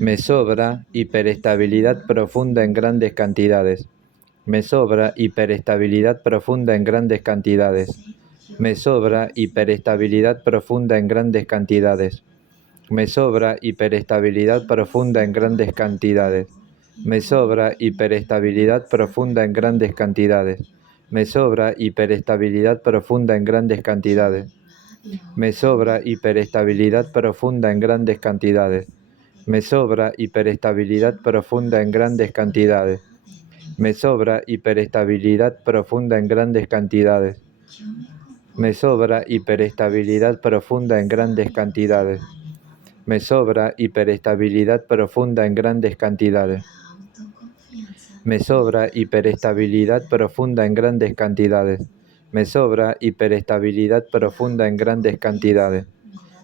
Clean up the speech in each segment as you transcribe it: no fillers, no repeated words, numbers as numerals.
Me sobra hiperestabilidad profunda en grandes cantidades. Me sobra hiperestabilidad profunda en grandes cantidades. Me sobra hiperestabilidad profunda en grandes cantidades. Me sobra hiperestabilidad profunda en grandes cantidades. Me sobra hiperestabilidad profunda en grandes cantidades. Me sobra hiperestabilidad profunda en grandes cantidades. Me sobra hiperestabilidad profunda en grandes cantidades. Me sobra hiperestabilidad profunda en grandes cantidades. Me sobra hiperestabilidad profunda en grandes cantidades. Me sobra hiperestabilidad profunda en grandes cantidades. Me sobra hiperestabilidad profunda en grandes cantidades. Me sobra hiperestabilidad profunda en grandes cantidades. Me sobra hiperestabilidad profunda en grandes cantidades.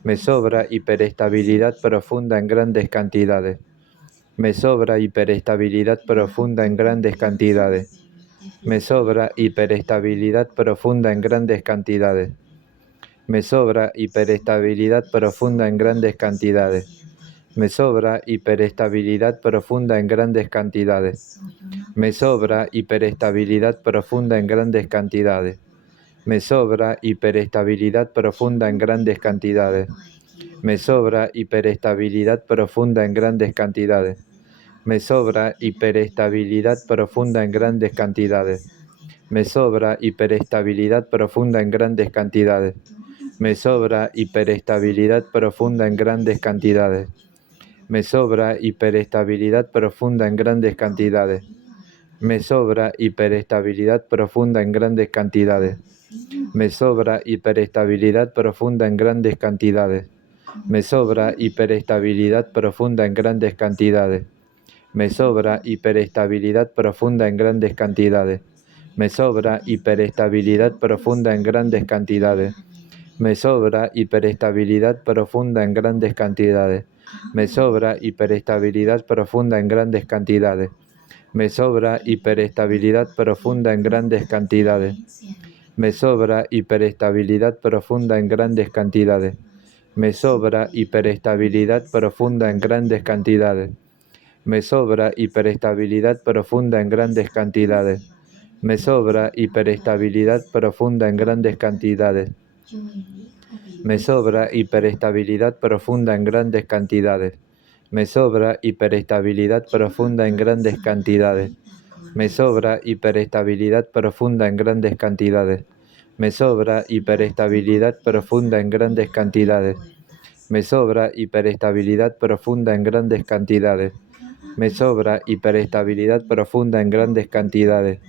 Me sobra hiperestabilidad profunda en grandes cantidades. Me sobra hiperestabilidad profunda en grandes cantidades. Me sobra hiperestabilidad profunda en grandes cantidades. Me sobra hiperestabilidad profunda en grandes cantidades. Me sobra hiperestabilidad profunda en grandes cantidades. Me sobra hiperestabilidad profunda en grandes cantidades. Me sobra hiperestabilidad profunda en grandes cantidades. Me sobra hiperestabilidad profunda en grandes cantidades. Me sobra hiperestabilidad profunda en grandes cantidades. Me sobra hiperestabilidad profunda en grandes cantidades. Me sobra hiperestabilidad profunda en grandes cantidades. Me sobra hiperestabilidad profunda en grandes cantidades. Me sobra hiperestabilidad profunda en grandes cantidades. Me sobra hiperestabilidad profunda en grandes cantidades. Me sobra hiperestabilidad profunda en grandes cantidades. Me sobra hiperestabilidad profunda en grandes cantidades. Me sobra hiperestabilidad profunda en grandes cantidades. Me sobra hiperestabilidad profunda en grandes cantidades. Me sobra hiperestabilidad profunda en grandes cantidades. Me sobra hiperestabilidad profunda en grandes cantidades. Me sobra hiperestabilidad profunda en grandes cantidades. Me sobra hiperestabilidad profunda en grandes cantidades. Me sobra hiperestabilidad profunda en grandes cantidades. Me sobra hiperestabilidad profunda en grandes cantidades. Me sobra hiperestabilidad profunda en grandes cantidades. Me sobra hiperestabilidad profunda en grandes cantidades. Me sobra hiperestabilidad profunda en grandes cantidades. Me sobra hiperestabilidad profunda en grandes cantidades. Me sobra hiperestabilidad profunda en grandes cantidades. Me sobra hiperestabilidad profunda en grandes cantidades.